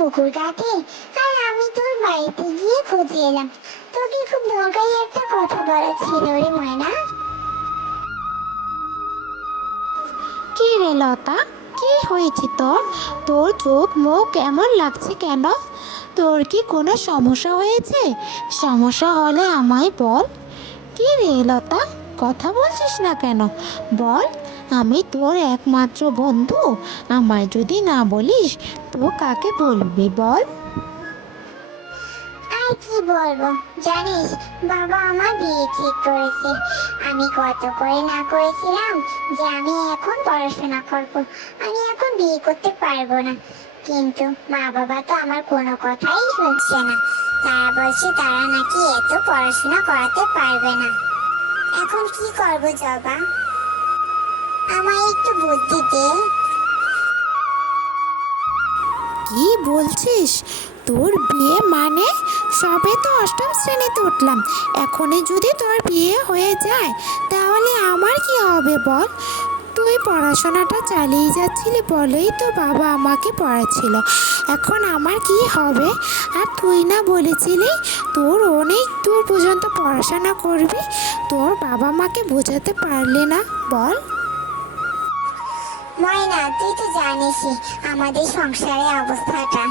পুকুর ঘাটে আর আমি তোর বাড়িতে গিয়ে খুঁজে এলাম। তোকে খুব দরকারি একটা কথা বলার ছিল রে ময়না। কি রে লতা? কি হয়েছে তোর? তোর চোখ মুখ কেমন লাগছে কেন? তোর কি কোনো সমস্যা হয়েছে? সমস্যা হলে আমায় বল। কি রে লতা? কথা বলছিস না কেন? বল। আমি তোর একমাত্র বন্ধু। আমায় যদি না বলিস, তো কাকে বলবি বল? আর কি বলব? জানিস, বাবা আমার বিয়ে ঠিক করেছে। আমি কত করে না করেছিলাম যে আমি এখন পড়াশোনা করব। আমি এখন বিয়ে করতে পারব না। কিন্তু মা বাবা তো আমার কোনো কথাই শুনছে না। তারা বলছে তারা নাকি এত পড়াশোনা করাতে পারবে না। এখন কি করব জবা? আমায় একটু বুদ্ধি দে। কি বলছিস? তোর বিয়ে মানে? সবে তো অষ্টম শ্রেণীতে উঠলাম। এখনই যদি তোর বিয়ে হয়ে যায়, তাহলে আমার কি হবে বল? তুই পড়াশোনাটা চালিয়ে যাচ্ছিলি বলেই তো বাবা আমাকে পড়াচ্ছিল। এখন আমার কি হবে? আর তুই না বলেছিলি, তোর অনেক দূর পর্যন্ত পড়াশোনা করবি? তোর বাবা মাকে বোঝাতে পারলি না, বল। ময়না, তুই তো জানিসই আমাদের সংসারের অবস্থাটা।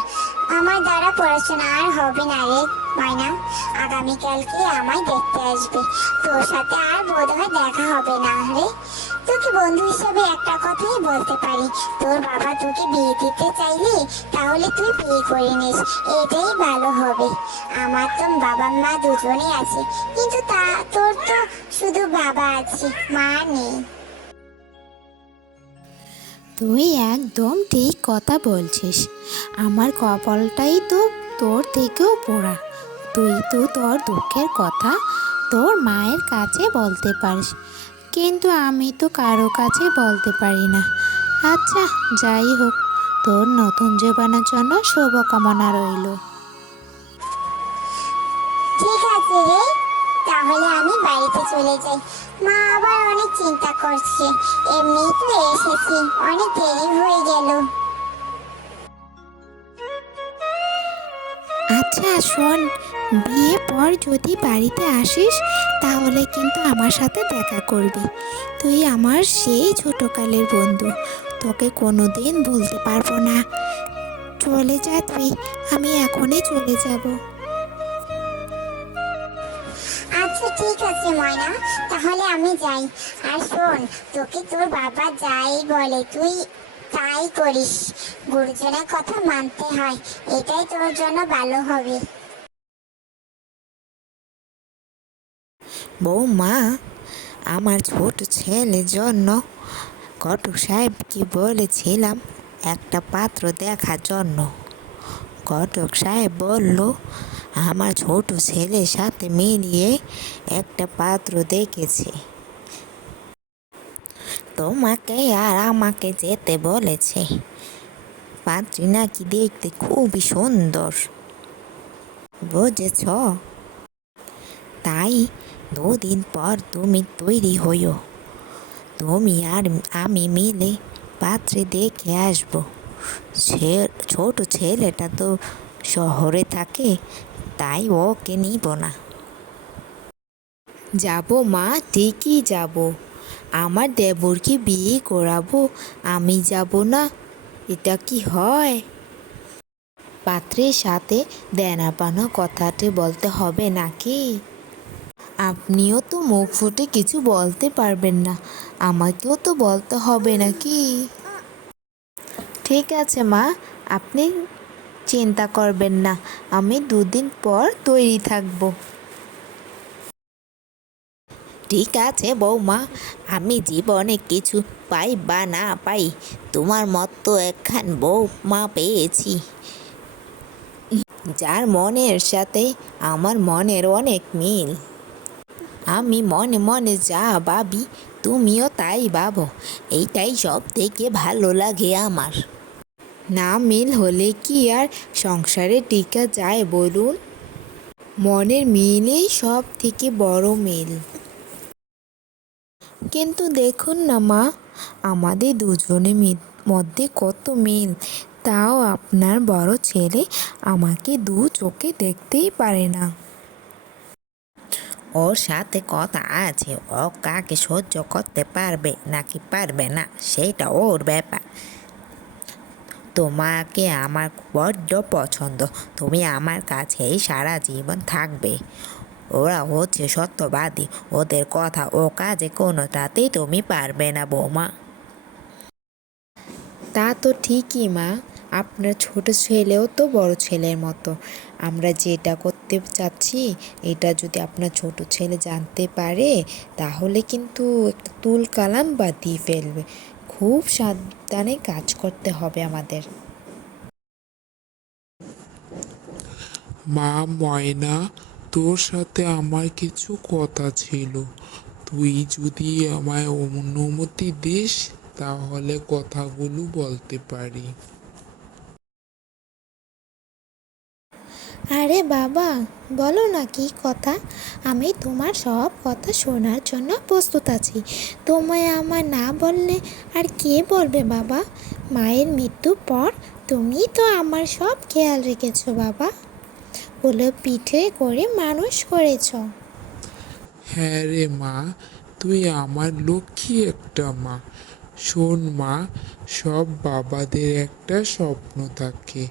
আমার দ্বারা পড়াশোনা আর হবে না রে, ময়না। আগামীকালকে আমায় দেখতে আসবে। তোর সাথে আর বোধহয় দেখা হবে না রে। তোকে বন্ধু হিসেবে একটা কথাই বলতে পারি। তোর বাবা তোকে বিয়ে দিতে চাইলে তাহলে তুই বিয়ে করে নিস, এটাই ভালো হবে। আমার তো বাবা মা দুজনেই আছে, কিন্তু তা, তোর তো শুধু বাবা আছে, মা নেই। তুই একদম ঠিক কথা বলছিস। আমার কপালটাই তো তোর থেকেও পোড়া। তুই তো তোর দুঃখের কথা তোর মায়ের কাছে বলতে পারিস। কিন্তু আমি তো কারও কাছে বলতে পারি না। আচ্ছা যাই হোক, তোর নতুন জীবনের জন্য শুভকামনা রইল। ঠিক আছে রে, তাহলে আমি বাড়িতে চলে যাই। মা আবার অনেক চিন্তা করছে। এমনি তো এসেছি। অনেক দেরি হয়ে গেল। আচ্ছা শোন বিয়ে পর যদি বাড়িতে আসিস তাহলে কিন্তু আমার সাথে দেখা করবি। তুই আমার সেই ছোটকালের বন্ধু। তোকে কোনো দিন ভুলতে পারব না। চলে যা তুই। আমি এখনই চলে যাব। আচ্ছা ঠিক আছে ময়না, তাহলে আমি যাই। আর শোন, তোকে তোর বাবা যাই বলে তুই তাই করিস। গুরুজনের কথা মানতে হয়, এটাই তোর জন্য ভালো হবে। বৌমা, আমার ছোট ছেলের জন্য ঘটক সাহেবকে বলেছিলাম একটা পাত্র দেখার জন্য। ঘটক সাহেব বলল আমার ছোট ছেলের সাথে মিলিয়ে একটা পাত্র দেখেছে। তোমাকে আর আমাকে যেতে বলেছে। পাত্রী নাকি দেখতে খুবই সুন্দর। বুঝেছ? তাই দুদিন পর তুমি তৈরি হইও। তুমি আর আমি মিলে পাত্রে দেখে আসব। ছোট ছেলেটা তো শহরে থাকে তাই ওকে নিব না। যাব মা, ঠিকই যাব। আমার দেবরকে বিয়ে করাবো, আমি যাব না। এটা কি হয়? পাত্রের সাথে দেনা পানা কথাটি বলতে হবে নাকি? আপনিও তো মুখ ফুটে কিছু বলতে পারবেন না, আমাকেও তো বলতে হবে নাকি? ঠিক আছে মা, আপনি চিন্তা করবেন না, আমি দুদিন পর তৈরি থাকব। ঠিক আছে বৌমা, আমি জীবনে কিছু পাই বা না পাই, তোমার মতো একখান বৌমা পেয়েছি। যার মনের সাথে আমার মনের অনেক মিল। আমি মনে মনে যা ভাবি, তুমিও তাই ভাবো, এইটাই সব থেকে ভালো লাগে আমার। না মিল হলে কি আর সংসারে টিকা যায় বলুন? মনের মিলেই সব থেকে বড় মিল। কিন্তু দেখুন না মা, আমাদের দুজনের মধ্যে কত মিল। তাও আপনার বড় ছেলে আমাকে দু চোখে দেখতেই পারে না। ওর সাথে কথা আছে, ও কাকে সহ্য করতে পারবে নাকি পারবে না, সেটা ওর ব্যাপার। তোমাকে আমার বড্ড পছন্দ। তুমি আমার কাছেই সারা জীবন থাকবে। ওরা হচ্ছে সত্যবাদী। ওদের কথা ও কাজে কোনোটাতেই তুমি পারবে না, বৌমা। তা তো ঠিকই, মা। আপনার ছোট ছেলেও তো বড় ছেলের মতো। আমরা যেটা করতে চাচ্ছি, এটা যদি আপনার ছোট ছেলে জানতে পারে, তাহলে কিন্তু একটা তুল কালাম বাঁধিয়ে ফেলবে। খুব সাবধানে কাজ করতে হবে আমাদের। মা ময়না, তোর সাথে আমার কিছু কথা ছিল। তুই যদি আমায় অনুমতি দিস, তাহলে কথাগুলো বলতে পারি। আরে বাবা, বলো না কি কথা? আমি তোমার সব কথা শোনার জন্য প্রস্তুত আছি। তোমায় আমার না বললে আর কে বলবে বাবা? মায়ের মৃত্যুর পর তুমি তো আমার সব খেয়াল রেখেছো বাবা। বলে পিঠে করে মানুষ করেছ। হ্যাঁ রে মা, তুই আমার লক্ষ্মী একটা মা। শোন মা, সব বাবাদের একটা স্বপ্ন থাকে।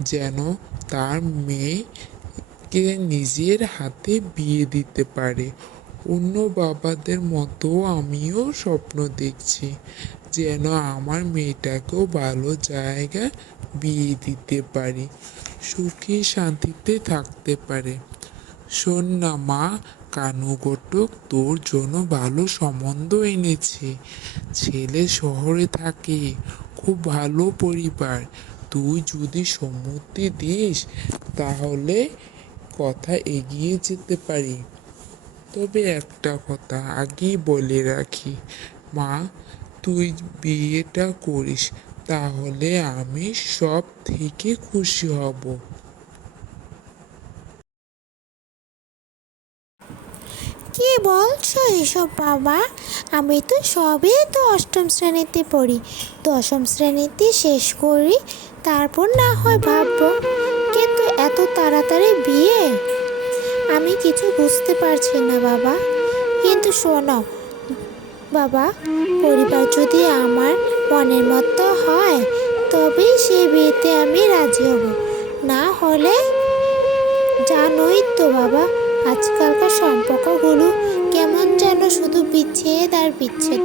যেন তার মেয়েকে নিজের হাতে বিয়ে দিতে পারে। অন্য বাবাদের মতো আমিও স্বপ্ন দেখছি যেন আমার মেয়েটাকেও ভালো জায়গায় বিয়ে দিতে পারি, সুখী শান্তিতে থাকতে পারে। শোন না মা, কানু ঘটক তোর জন্য ভালো সম্বন্ধ এনেছে। ছেলে শহরে থাকে, খুব ভালো পরিবার তুই যদি সম্মতি দিস, তাহলে কথা এগিয়ে যেতে পারি। তবে একটা কথা আগেই বলে রাখি। মা, তুই বিয়েটা করিস, তাহলে আমি সব থেকে খুশি হব। কি বলছো এসব বাবা? আমি তো সবে তো অষ্টম শ্রেণীতে পড়ি। দশম শ্রেণীতে শেষ করি তারপর না হয় ভাববো কিন্তু এত তাড়াতাড়ি বিয়ে? আমি কিছু বুঝতে পারছি না, বাবা। কিন্তু শোনো, বাবা, পরিবার যদি আমার মনের মতো হয়, তবেই সে বিয়েতে আমি রাজি হব। না হলে জানোই তো, বাবা, আজকালকার সম্পর্কগুলো কেমন যেন শুধু বিচ্ছেদ আর বিচ্ছেদ।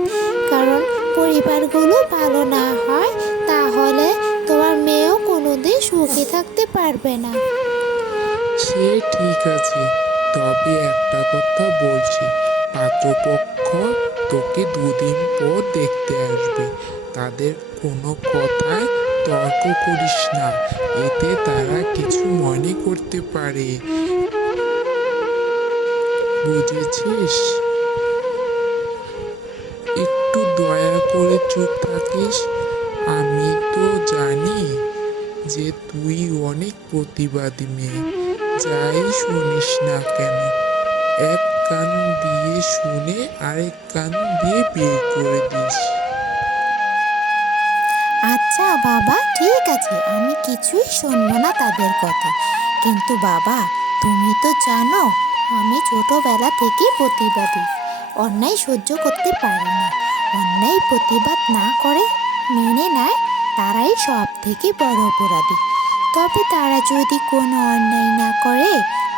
কারণ পরিবারগুলো ভালো না হয়, তাহলে সুখী থাকতে পারবে না। সে ঠিক আছে, তবে একটা কথা বলছি। পাত্রপক্ষ তোকে দুদিন পর দেখতে আসবে। তাদের কোনো কথায় তর্ক করিস না, এতে তারা কিছু মনে করতে পারে। বুঝেছিস? একটু দয়া করে চুপ থাকিস। যে তুই অনেক প্রতিবাদী মেয়ে, যাই শুনিস না কেন। এক কান দিয়ে শুনে আরেক কান দিয়ে বের করে দিস। আচ্ছা বাবা, ঠিক আছে, আমি কিছুই শুনব না তাদের কথা। কিন্তু বাবা, তুমি তো জানো, আমি ছোটবেলা থেকে প্রতিবাদী। অন্যায় সহ্য করতে পারি না। অন্যায় প্রতিবাদ না করে মেনে নেয় তারাই সব থেকে বড় অপরাধী। তবে তারা যদি কোনো অন্যায় না করে,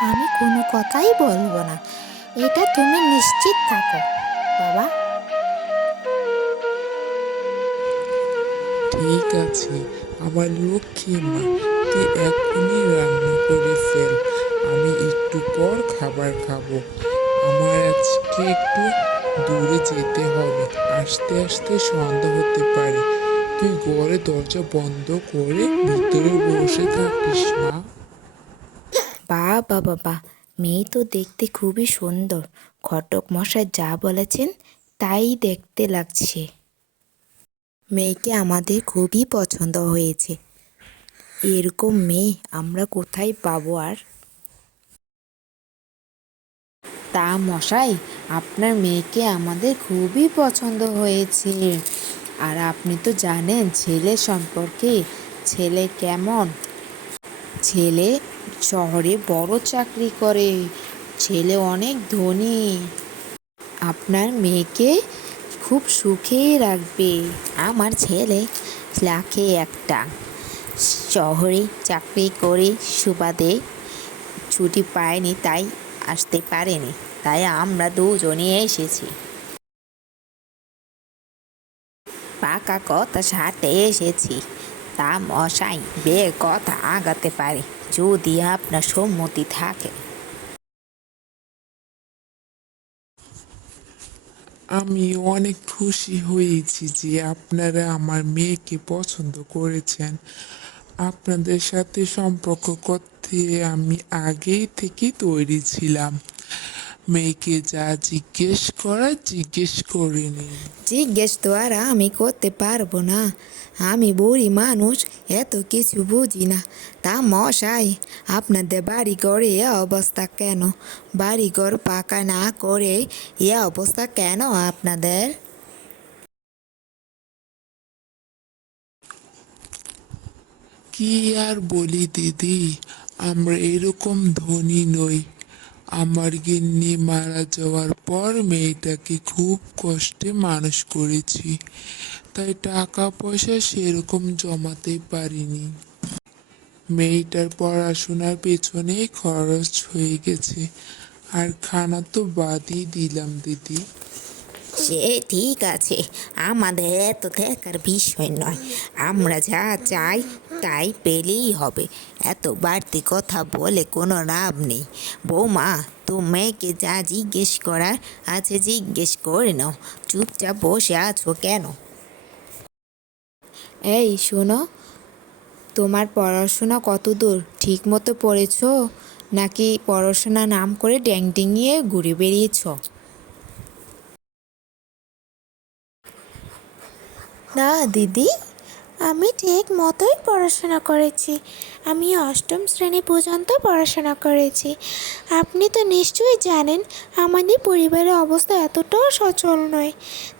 আমি কোনো কথাই বলব না। এটা তুমি নিশ্চিত থাকো, বাবা। ঠিক আছে, আমার লক্ষ্মী মা, তুই এখনই রান্না করে ফেল, আমি একটু পর খাবার খাব। আমার আজকে একটু দূরে যেতে হবে, আস্তে আস্তে সন্ধ্যা হতে পারে। তুই ঘরে দরজা বন্ধ করে ভিতরে বসে থাকিস মা। বাবা বাবা মেয়ে তো দেখতে খুবই সুন্দর। ঘটক মশাই যা বলেছেন তাই দেখতে লাগছে। মেয়েকে আমাদের খুবই পছন্দ হয়েছে। এরকম মেয়ে আমরা কোথায় পাবো আর? তা মশাই, আপনার মেয়েকে আমাদের খুবই পছন্দ হয়েছে। আর আপনি তো জানেন ছেলে সম্পর্কে। ছেলে কেমন? ছেলে শহরে বড় চাকরি করে। ছেলে অনেক ধনী। আপনার মেয়েকে খুব সুখেই রাখবে। আমার ছেলে লাখে একটা। শহরে চাকরি করে সুবাদে ছুটি পায়নি, তাই আসতে পারেনি। তাই আমরা দুজনে এসেছি। পাকা কথা সাথে এসেছি। তা মশাই, বে কথা আগাতে পারে, যদি আপনার সম্মতি থাকে। আমি অনেক খুশি হয়েছি যে আপনারা আমার মেয়েকে পছন্দ করেছেন। আপনাদের সাথে সম্পর্ক করতে আমি আগেই থেকে তৈরি ছিলাম। মেয়েকে যা জিজ্ঞেস করার জিজ্ঞেস করে নিন জিজ্ঞেস তো আর আমি করতে পারব না। আমি বুড়ি মানুষ এত কিছু বুঝি না। তা মশাই আপনাদের বাড়ি ঘরে এ অবস্থা কেন? বাড়ি ঘর পাকা না করে এ অবস্থা কেন আপনাদের? কি আর বলি দিদি আমরা এরকম ধনী নই। আমার গিন্নি মারা যাওয়ার পর মেয়েটাকে খুব কষ্টে মানুষ করেছি। তাই টাকা পয়সা সেরকম জমাতে পারিনি। মেয়েটার পড়াশোনার পেছনে খরচ হয়ে গেছে। আর খানা তো বাদই দিলাম, দিদি। সে, ঠিক আছে। আমাদের এত দেখার বিষয় নয়। আমরা যা চাই, তাই পেলেই হবে। এত বাড়তি কথা বলে কোনো লাভ নেই। বৌমা তো মেয়েকে যা জিজ্ঞেস করার আছে জিজ্ঞেস করে নাও। চুপচাপ বসে আছো কেন? এই, শোনো। তোমার পড়াশোনা কত দূর? ঠিক মতো পড়েছো? নাকি পড়াশোনা নাম করে ড্যাং ডিঙিয়ে ঘুরে বেরিয়েছো না, দিদি। আমি ঠিক মতোই পড়াশোনা করেছি। আমি অষ্টম শ্রেণি পর্যন্ত পড়াশোনা করেছি। আপনি তো নিশ্চয়ই জানেন, আমাদের পরিবারের অবস্থা এতটাও সচল নয়।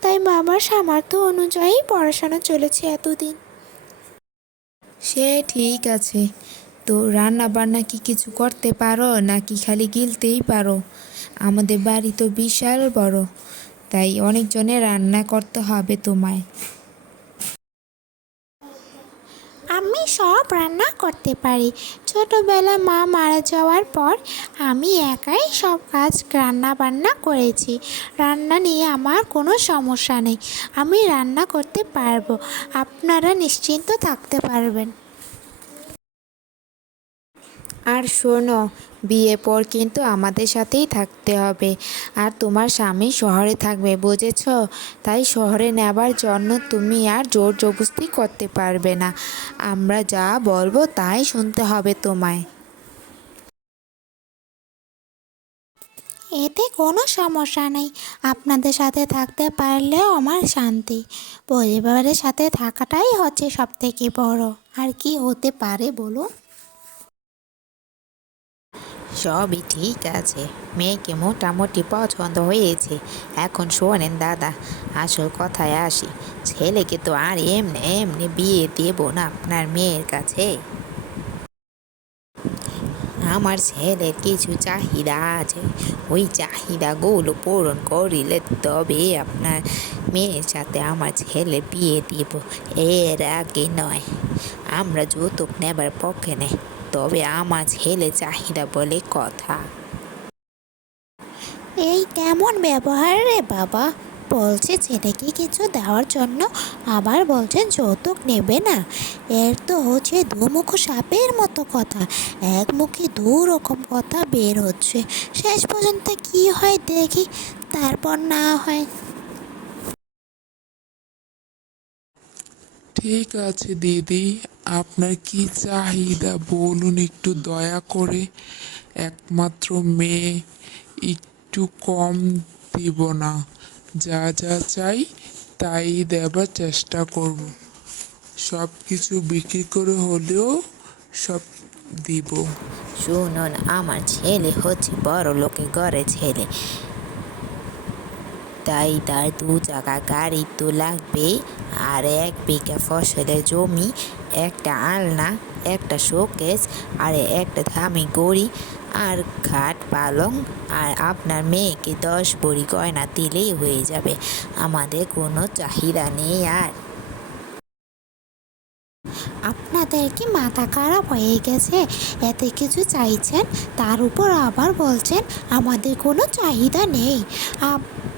তাই বাবার সামর্থ্য অনুযায়ী পড়াশোনা চলেছে এতদিন। সে ঠিক আছে। তো রান্না বান্না কি কিছু করতে পারো, নাকি খালি গিলতেই পারো? আমাদের বাড়ি তো বিশাল বড়, তাই অনেকজনের রান্না করতে হবে তোমায়। আমি সব রান্না করতে পারি। ছোটোবেলা মা মারা যাওয়ার পর আমি একাই সব কাজ রান্না বান্না করেছি। রান্না নিয়ে আমার কোনো সমস্যা নেই। আমি রান্না করতে পারব। আপনারা নিশ্চিন্ত থাকতে পারবেন। আর শোনো, বিয়ে পর কিন্তু আমাদের সাথেই থাকতে হবে। আর তোমার স্বামী শহরে থাকবে, বুঝেছ? তাই শহরে নেবার জন্য তুমি আর জোর জবস্তি করতে পারবে না। আমরা যা বলব তাই শুনতে হবে তোমায়। এতে কোনো সমস্যা নেই। আপনাদের সাথে থাকতে পারলেও আমার শান্তি। পরিবারের সাথে থাকাটাই হচ্ছে সব থেকে বড়। আর কি হতে পারে বলুন? সবই ঠিক আছে। মেয়েকে মোটামুটি পছন্দ হয়েছে। এখন শোনেন দাদা, আসল কথায় আসি। ছেলেকে তো আর এমনি এমনি বিয়ে দেব না আপনার মেয়ের কাছে। আমার ছেলের কিছু চাহিদা আছে। ওই চাহিদাগুলো পূরণ করিলে তবে আপনার মেয়ের সাথে আমার ছেলে বিয়ে দিব। এর আগে নয়। আমরা যৌতুক নেবার পক্ষে নেই তবে আমার ছেলে চাহিদা বলে কথা। এই কেমন ব্যবহার রে বাবা? বলছে ছেলেকে কিছু দেওয়ার জন্য। আবার বলছে যৌতুক নেবে না। এর তো হচ্ছে দুমুখ সাপের মতো কথা। এক মুখে দু রকম কথা বের হচ্ছে। শেষ পর্যন্ত কি হয় দেখি। তারপর না হয় ঠিক আছে, দিদি। আপনার কি চাহিদা? বলুন একটু দয়া করে। একমাত্র মেয়ে একটু কম দিব না। যা যা চাই তাই দেবার চেষ্টা করব। সব কিছু বিক্রি করে হলেও সব দিব। শুনুন, আমার ছেলে হচ্ছে বড় লোকের ঘরে ছেলে। তাই তার দু চাকা গাড়ি তো লাগবে। আর এক বিঘা ফসলের জমি, একটা আলনা, একটা শোকেস, আর একটা দামি গড়ি, আর খাট পালং, আর আপনার মেয়েকে দশ বড়ি গয়না দিলেই হয়ে যাবে। আমাদের কোনো চাহিদা নেই আর। আপনাদের কি মাথা খারাপ হয়ে গেছে? এত কিছু চাইছেন? তার উপর আবার বলছেন, আমাদের কোনো চাহিদা নেই।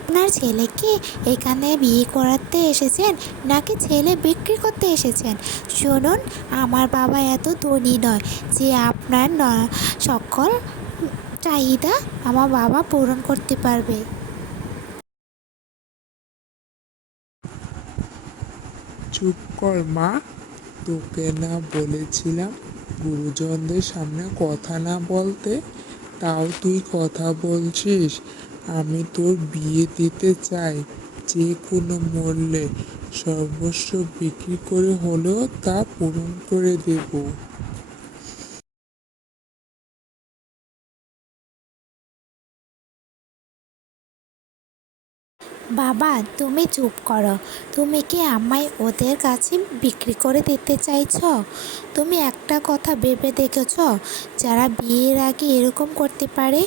আপনার ছেলেকে এখানে বিয়ে করাতে এসেছেন নাকি ছেলে বিক্রি করতে এসেছেন? শুনুন, আমার বাবা এত ধনী নয় যে আপনার সকল চাহিদা আমার বাবা পূরণ করতে পারবে। চুপ কর মা, তোকে না বলেছিলাম গুরুজনদের সামনে কথা না বলতে, তাও তুই কথা বলছিস। আমি তোর বিয়ে দিতে চাই। যে কোনো মূল্যে সর্বস্ব বিক্রি করে হলেও তা পূরণ করে দেবো। বাবা, তুমি চুপ করো। তুমি কি আমায় ওদের কাছে বিক্রি করে দিতে চাইছ? তুমি একটা কথা ভেবে দেখেছ, যারা বিয়ের আগে এরকম করতে পারে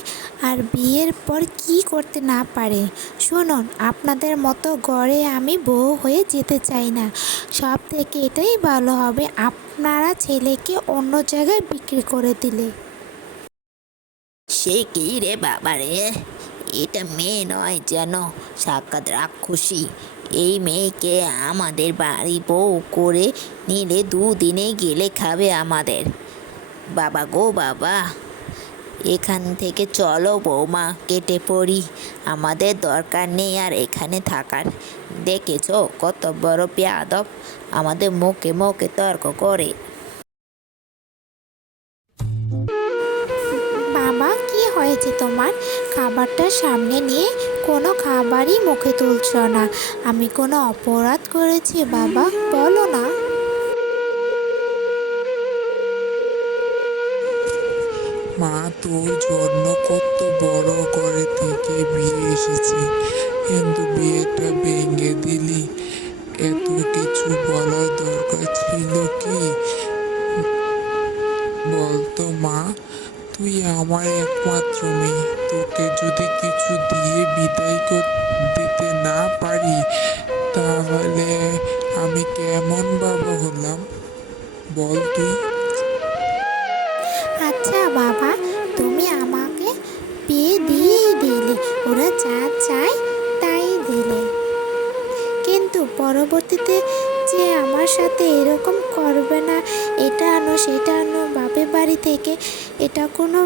আর বিয়ের পর কি করতে না পারে? শুনুন, আপনাদের মতো গড়ে আমি বউ হয়ে যেতে চাই না। সব থেকে এটাই ভালো হবে আপনারা ছেলেকে অন্য জায়গায় বিক্রি করে দিলে। সে কি রে বাবা রে? এটা মেয়ে নয় যেন সাক্ষাৎ রাক্ষসী। এই মেয়েকে আমাদের বাড়ি বউ করে নিলে দুদিনে গেলে খাবে আমাদের। বাবা গো বাবা, এখান থেকে চলো বৌমা, কেটে পড়ি। আমাদের দরকার নেই আর এখানে থাকার। দেখেছ কত বড় পেয়াদব? আমাদের মুখে মুখে তর্ক করে। হয়েছে তোমার। খাবারটা সামনে নিয়ে কোনো খাবারই মুখে তুলছ না। আমি কোনো অপরাধ করেছি বাবা, বলো না। মা, তোর জন্য কত বড় করে থেকে বিয়ে এসেছে। কিন্তু বিয়েটা ভেঙে দিলি। এত কিছু বলার দরকার ছিল কি? বলতো মা তুই আমার একমাত্র মেয়ে। তোকে যদি কিছু দিয়ে বিদায় দিতে না পারি, তাহলে আমি কেমন বাবা হলাম? বল তুই। আচ্ছা বাবা, তুমি আমাকে বিয়ে দিয়েই দিলে। ওরা যা চায় তাই দিলে। কিন্তু পরবর্তীতে যে আমার সাথে এরকম করবে না, এটা আনো, সেটা আনো, বাপের বাড়ি থেকে এটা কোনো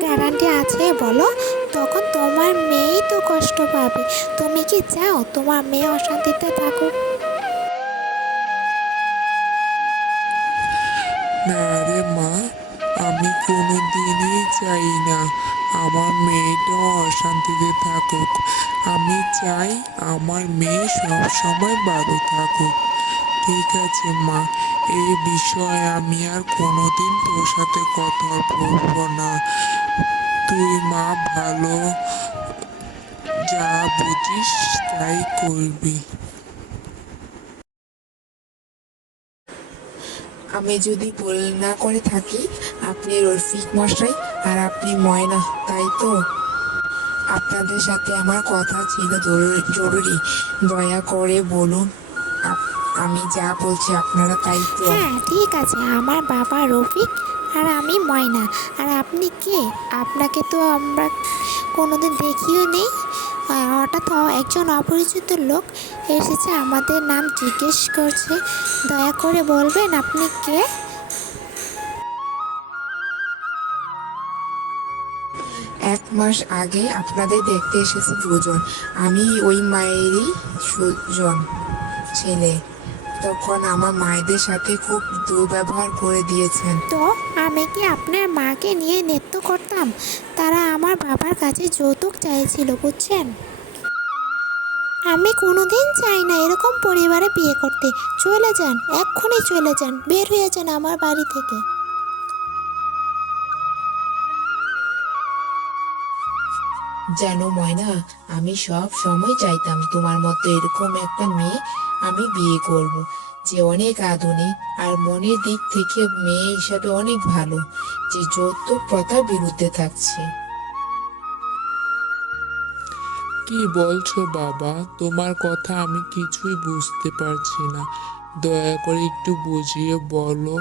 গ্যারান্টি আছে বলো? তখন তোমার মেয়েই তো কষ্ট পাবে। তুমি কি চাও তোমার মেয়ে অশান্তিতে থাকুক? না রে মা, আমি কোনো দিনই চাই না আমার মেয়েটাও অশান্তিতে থাকুক। আমি চাই আমার মেয়ে সব সময় ভালো থাকুক। ঠিক আছে, মা। এই বিষয়ে আমি আর কোনোদিন তোর সাথে কথা বলব না। তুই, মা, ভালো যা বুঝিস তাই করবি। আমি যদি ভুল না করে থাকি, আপনি রফিক মশাই আর আপনি ময়না, তাই তো? আপনাদের সাথে আমার কথা ছিল জরুরি। দয়া করে বলুন। আমি যা বলছি আপনারা তাই তো। হ্যাঁ ঠিক আছে আমার বাবা রফিক আর আমি ময়না। আর আপনি কে? আপনাকে তো আমরা কোনোদিন দেখিও নেই। হঠাৎ একজন অপরিচিত লোক এসেছে আমাদের নাম জিজ্ঞেস করছে। দয়া করে বলবেন আপনি কে? এক মাস আগে আপনাদের দেখতে এসেছে দুজন। আমি ওই মায়েরই সুজন ছেলে। তখন আমার মায়েদের সাথে খুব দুর্ব্যবহার করে দিয়েছেন। তো আমি কি আপনার মাকে নিয়ে নৃত্য করতাম? তারা আমার বাবার কাছে যৌতুক চাইছিল বুঝছেন? আমি কোনোদিন চাই না এরকম পরিবারে বিয়ে করতে। চলে যান এক্ষুনি চলে যান বের হয়ে যান আমার বাড়ি থেকে। জানো ময়না আমি সব সময় চাইতাম তোমার মতো এরকম একটা মেয়ে আমি বিয়ে করব। যে অনেক আধুনিক আর মনের দিক থেকে মেয়ে হিসাবে অনেক ভালো। যে যৌতুক প্রথার বিরুদ্ধে থাকছে। কি বলছো বাবা? তোমার কথা আমি কিছুই বুঝতে পারছি না। দয়া করে একটু বুঝিয়ে বলো।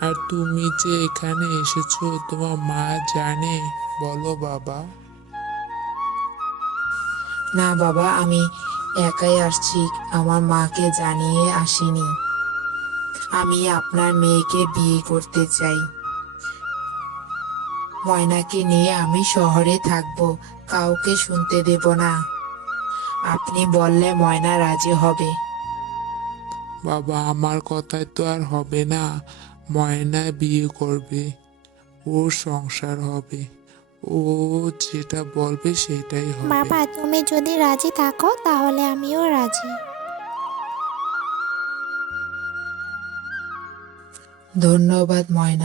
আর তুমি যে এখানে এসেছ তোমার মা জানে? বলো বাবা। না বাবা আমি একাই আসছি, আমার মাকে জানিয়ে আসিনি। আমি আপনার মেয়েকে বিয়ে করতে চাই। ময়নাকে নিয়ে আমি শহরে থাকব, কাউকে শুনতে দেব না। আপনি বললে ময়না রাজি হবে। বাবা, আমার কথায় তো আর হবে না। ময়না বিয়ে করবে, ওর সংসার হবে। ও যেটা বলবে সেটাই হবে। বাবা তুমি যদি রাজি থাকো তাহলে আমিও রাজি। ধন্যবাদ ময়না।